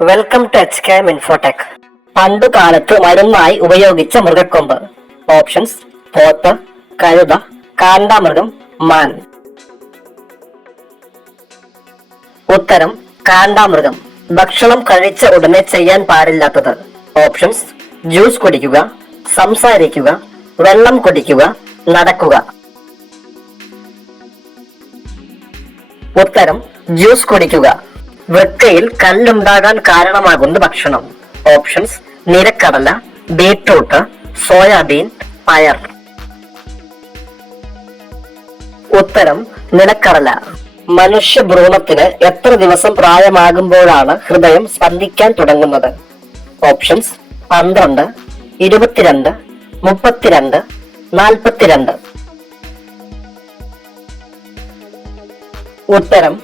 Welcome to HKM Infotech. പണ്ടുകാലത്ത് മരുന്നായി ഉപയോഗിച്ച മൃഗക്കൊമ്പ്. Options: പോത്ത്, കഴുത, കാണ്ടാമൃഗം, മാൻ. ഉത്തരം: കാണ്ടാമൃഗം. ഭക്ഷണം കഴിച്ച ഉടനെ ചെയ്യാൻ പാടില്ലാത്തത്. ഓപ്ഷൻസ്: ജ്യൂസ് കുടിക്കുക, സംസാരിക്കുക, വെള്ളം കുടിക്കുക, നടക്കുക. ഉത്തരം: ജ്യൂസ് കുടിക്കുക. വൃക്കയിൽ കല്ലുണ്ടാകാൻ കാരണമാകുന്ന ഭക്ഷണം. ഓപ്ഷൻസ്: നിലക്കടല, ബീട്രൂട്ട്, സോയാബീൻ, പയർ. ഉത്തരം: നിലക്കടല. മനുഷ്യ ഭ്രൂണത്തിന് എത്ര ദിവസം പ്രായമാകുമ്പോഴാണ് ഹൃദയം സ്പന്ദിക്കാൻ തുടങ്ങുന്നത്? ഓപ്ഷൻസ്: 12, 22, 32, 42. ഉത്തരം: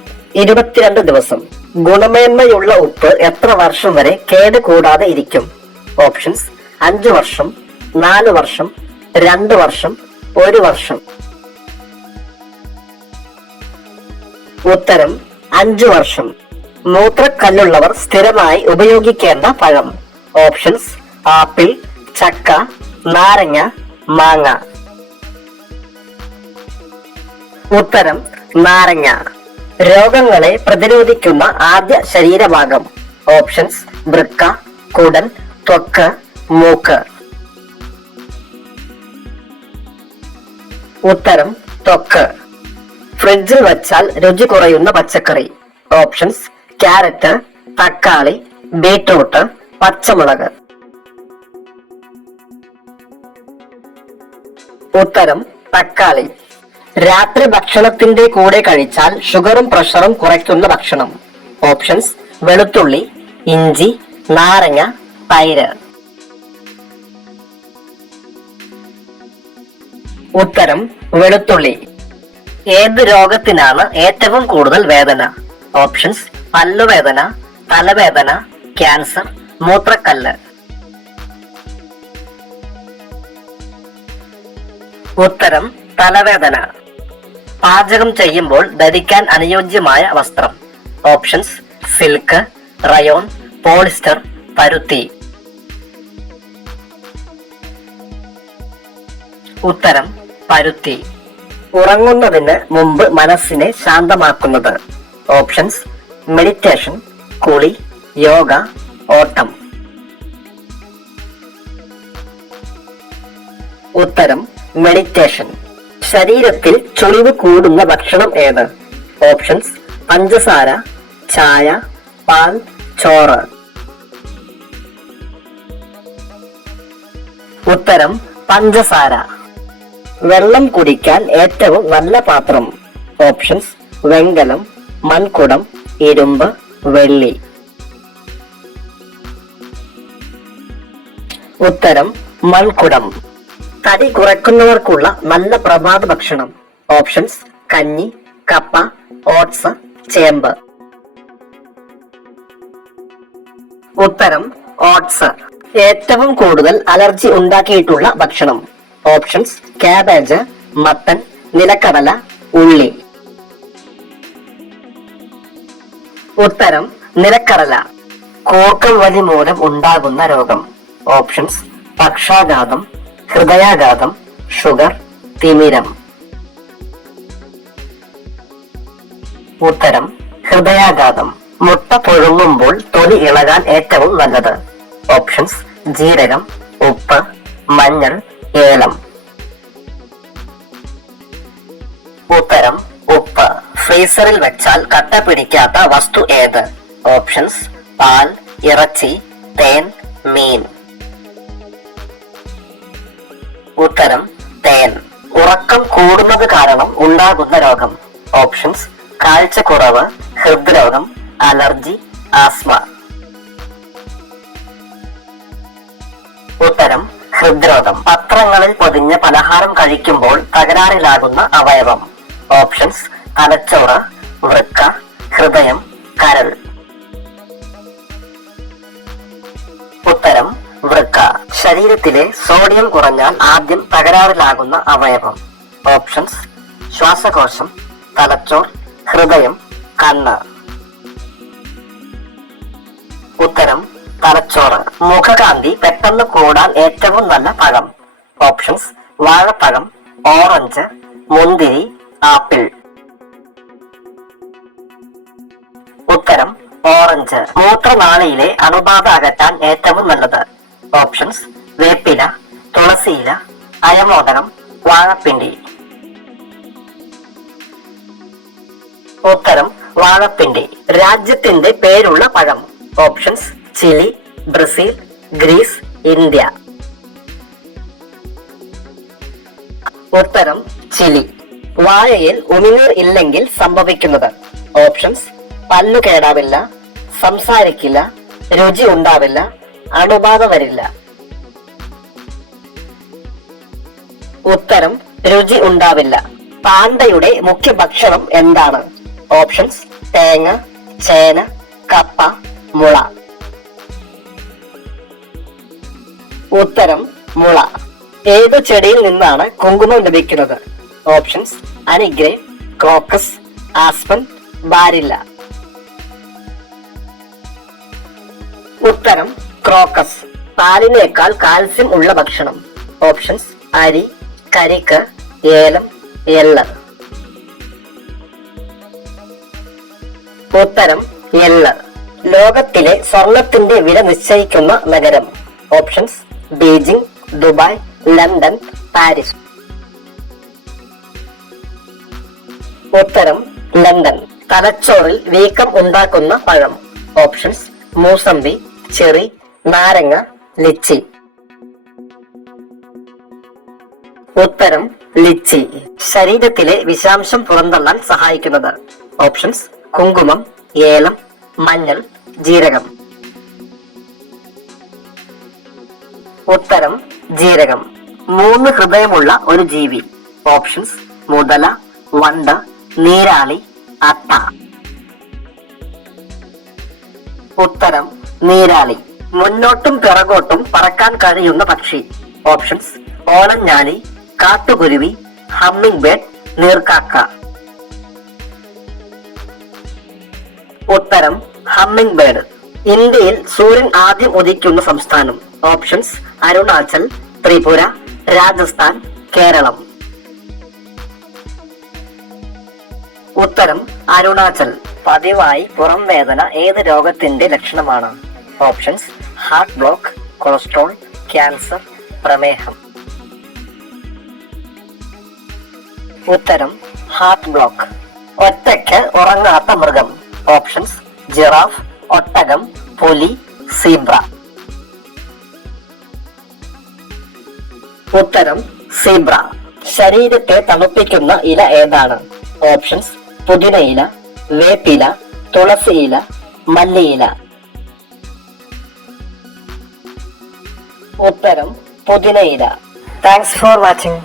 22 ദിവസം. ഗുണമേന്മയുള്ള ഉപ്പ് എത്ര വർഷം വരെ കേട് കൂടാതെ ഇരിക്കും? ഓപ്ഷൻസ്: 5 വർഷം, 4 വർഷം, 2 വർഷം, 1 വർഷം. ഉത്തരം: 5 വർഷം. മൂത്രക്കല്ലുള്ളവർ സ്ഥിരമായി ഉപയോഗിക്കേണ്ട പഴം. ഓപ്ഷൻസ്: ആപ്പിൾ, ചക്ക, നാരങ്ങ, മാങ്ങ. ഉത്തരം: നാരങ്ങ. രോഗങ്ങളെ പ്രതിരോധിക്കുന്ന ആദ്യ ശരീരഭാഗം. ഓപ്ഷൻസ്: വൃക്ക, കുടൽ, ത്വക്ക്, മൂക്ക്. ഉത്തരം: ത്വക്ക്. ഫ്രിഡ്ജിൽ വച്ചാൽ രുചി കുറയുന്ന പച്ചക്കറി. ഓപ്ഷൻസ്: ക്യാരറ്റ്, തക്കാളി, ബീട്രൂട്ട്, പച്ചമുളക്. ഉത്തരം: തക്കാളി. രാത്രി ഭക്ഷണത്തിന്റെ കൂടെ കഴിച്ചാൽ ഷുഗറും പ്രഷറും കുറയ്ക്കുന്ന ഭക്ഷണം. ഓപ്ഷൻസ്: വെളുത്തുള്ളി, ഇഞ്ചി, നാരങ്ങ, തൈര്. ഉത്തരം: വെളുത്തുള്ളി. ഏത് രോഗത്തിനാണ് ഏറ്റവും കൂടുതൽ വേദന? ഓപ്ഷൻസ്: പല്ലുവേദന, തലവേദന, ക്യാൻസർ, മൂത്രക്കല്ല്. ഉത്തരം: തലവേദന. പാചകം ചെയ്യുമ്പോൾ ധരിക്കാൻ അനുയോജ്യമായ വസ്ത്രം. ഓപ്ഷൻസ്: സിൽക്ക്, റയോൺ, പോളിസ്റ്റർ, പരുത്തി. ഉത്തരം: പരുത്തി. ഉറങ്ങുന്നതിന് മുമ്പ് മനസ്സിനെ ശാന്തമാക്കുന്നത്. ഓപ്ഷൻസ്: മെഡിറ്റേഷൻ, കുളി, യോഗ, ഓട്ടം. ഉത്തരം: മെഡിറ്റേഷൻ. ശരീരത്തിൽ ചുളിവ് കൂടുന്ന ഭക്ഷണം ഏത്? ഓപ്ഷൻസ്: പഞ്ചസാര, ചായ, പാൽ, ചോറ്. ഉത്തരം: പഞ്ചസാര. വെള്ളം കുടിക്കാൻ ഏറ്റവും നല്ല പാത്രം. ഓപ്ഷൻസ്: വെങ്കലം, മൺകുടം, ഇരുമ്പ്, വെള്ളി. ഉത്തരം: മൺകുടം. തടി കുറയ്ക്കുന്നവർക്കുള്ള നല്ല പ്രഭാത ഭക്ഷണം. ഓപ്ഷൻസ്: കഞ്ഞി, കപ്പ, ഓട്സ്, ചേമ്പ്. ഉത്തരം: ഓട്സ്. ഏറ്റവും കൂടുതൽ അലർജി ഉണ്ടാക്കിയിട്ടുള്ള ഭക്ഷണം. ഓപ്ഷൻസ്: കാബേജ്, മത്തൻ, നിലക്കടല, ഉള്ളി. ഉത്തരം: നിലക്കടല. കൂർക്കം വലി മൂലം ഉണ്ടാകുന്ന രോഗം. ഓപ്ഷൻസ്: പക്ഷാഘാതം, ഹൃദയാഘാതം, ഷുഗർ, തിമിരം. ഉത്തരം: ഹൃദയാഘാതം. മുട്ട പുഴുങ്ങുമ്പോൾ തൊലി ഇളകാൻ ഏറ്റവും നല്ലത്. ഓപ്ഷൻസ്: ജീരകം, ഉപ്പ്, മഞ്ഞൾ, ഏലം. ഉത്തരം: ഉപ്പ്. ഫ്രീസറിൽ വെച്ചാൽ കട്ട പിടിക്കാത്ത വസ്തു ഏത്? ഓപ്ഷൻസ്: പാൽ, ഇറച്ചി, തേൻ, മീൻ. ഉത്തരം: തേൻ. ഉറക്കം കൂടുന്നത് കാരണം ഉണ്ടാകുന്ന രോഗം. ഓപ്ഷൻസ്: കാഴ്ചക്കുറവ്, ഹൃദ്രോഗം, അലർജി, ആസ്മ. ഉത്തരം: ഹൃദ്രോഗം. പത്രങ്ങളിൽ പൊതിഞ്ഞ പലഹാരം കഴിക്കുമ്പോൾ തകരാറിലാകുന്ന അവയവം. ഓപ്ഷൻസ്: തലച്ചോറ്, വൃക്ക, ഹൃദയം, കരൾ. ഉത്തരം: വൃക്ക. ശരീരത്തിലെ സോഡിയം കുറഞ്ഞാൽ ആദ്യം തകരാറിലാകുന്ന അവയവം. ഓപ്ഷൻസ്: ശ്വാസകോശം, തലച്ചോർ, ഹൃദയം, കണ്ണ്. ഉത്തരം തലച്ചോറ്. മുഖകാന്തി പെട്ടെന്ന് കൂടാൻ ഏറ്റവും നല്ല പഴം. ഓപ്ഷൻസ് വാഴപ്പഴം, ഓറഞ്ച്, മുന്തിരി, ആപ്പിൾ. ഉത്തരം ഓറഞ്ച്. മൂത്രനാളിയിലെ അണുബാധ അകറ്റാൻ ഏറ്റവും നല്ലത്. ഓപ്ഷൻസ് വേപ്പില, തുളസിയില, അയമോദകം, വാഴപ്പിണ്ടി. ഉത്തരം വാഴപ്പിണ്ടി. രാജ്യത്തിന്റെ പേരുള്ള പഴം. Options Chile, Brazil, Greece, India. ഉത്തരം ചിലി. വാഴയിൽ ഉമിനീർ ഇല്ലെങ്കിൽ സംഭവിക്കുന്നത്. ഓപ്ഷൻസ് പല്ലു കേടാവില്ല, സംസാരിക്കില്ല, രുചി ഉണ്ടാവില്ല, അണുബാധ വരില്ല. ഉത്തരം രുചി ഉണ്ടാവില്ല. പാണ്ടയുടെ മുഖ്യ ഭക്ഷണം എന്താണ്? ഓപ്ഷൻസ് തേങ്ങ, ചേന, കപ്പ, മുള. ഉത്തരം മുള. ഏത് ചെടിയിൽ നിന്നാണ് കുങ്കുമം ലഭിക്കുന്നത്? ഓപ്ഷൻസ് അനിഗ്രേ, ക്രോക്കസ്, ആസ്പൻ, ബാരില്ല. ഉത്തരം ക്രോക്കസ്. പാലിനേക്കാൾ കാൽസ്യം ഉള്ള ഭക്ഷണം. ഓപ്ഷൻസ് അരി, കരിക്ക്, ഏലം, എള്ള്. ഉത്തരം എള്ള്. ലോകത്തിലെ സ്വർണത്തിന്റെ വില നിശ്ചയിക്കുന്ന നഗരം. Options Beijing, Dubai, London, Paris. ഉത്തരം ലണ്ടൻ. തലച്ചോറിൽ വീക്കം ഉണ്ടാക്കുന്ന പഴം. ഓപ്ഷൻസ് മൂസമ്പി, ചെറി, നാരങ്ങ, ലിച്ചി. ഉത്തരം ലിച്ചി. ശരീരത്തിലെ വിഷാംശം പുറന്തള്ളാൻ സഹായിക്കുന്നത്. ഓപ്ഷൻസ് കുങ്കുമം, ഏലം, മഞ്ഞൾ, ജീരകം. ഉത്തരം ജീരകം. 3 ഹൃദയമുള്ള ഒരു ജീവി. ഓപ്ഷൻസ് മുതല, വണ്ട്, നീരാളി, അട്ട. ഉത്തരം നീരാളി. മുന്നോട്ടും പിറകോട്ടും പറക്കാൻ കഴിയുന്ന പക്ഷി. ഓപ്ഷൻസ് ഓലഞ്ഞാലി, കാട്ടുകുരുവി, ഹമ്മിങ് ബേർഡ്, നീർക്കാക്ക. ഉത്തരം ഹമ്മിങ് ബേർഡ്. ഇന്ത്യയിൽ സൂര്യൻ ആദ്യം ഉദിക്കുന്ന സംസ്ഥാനം. ഓപ്ഷൻസ് അരുണാചൽ, ത്രിപുര, രാജസ്ഥാൻ, കേരളം. ഉത്തരം അരുണാചൽ. പതിവായി പുറം വേദന ഏത് രോഗത്തിന്റെ ലക്ഷണമാണ്? Options heart block, cholesterol, cancer, പ്രമേഹം. ഉത്തരം ഹാർട്ട് ബ്ലോക്ക്. ഒറ്റയ്ക്ക് ഉറങ്ങാത്ത മൃഗം. ഓപ്ഷൻസ് ജിറാഫ്, ഒട്ടകം, പുലി, സീബ്ര. ഉത്തരം സീബ്ര. ശരീരത്തെ തണുപ്പിക്കുന്ന ഇല ഏതാണ്? ഓപ്ഷൻസ് പുതിനയില, വേപ്പില, തുളസിയില, മല്ലിയില. ഉത്തരം പുതിനയില. Thanks for watching.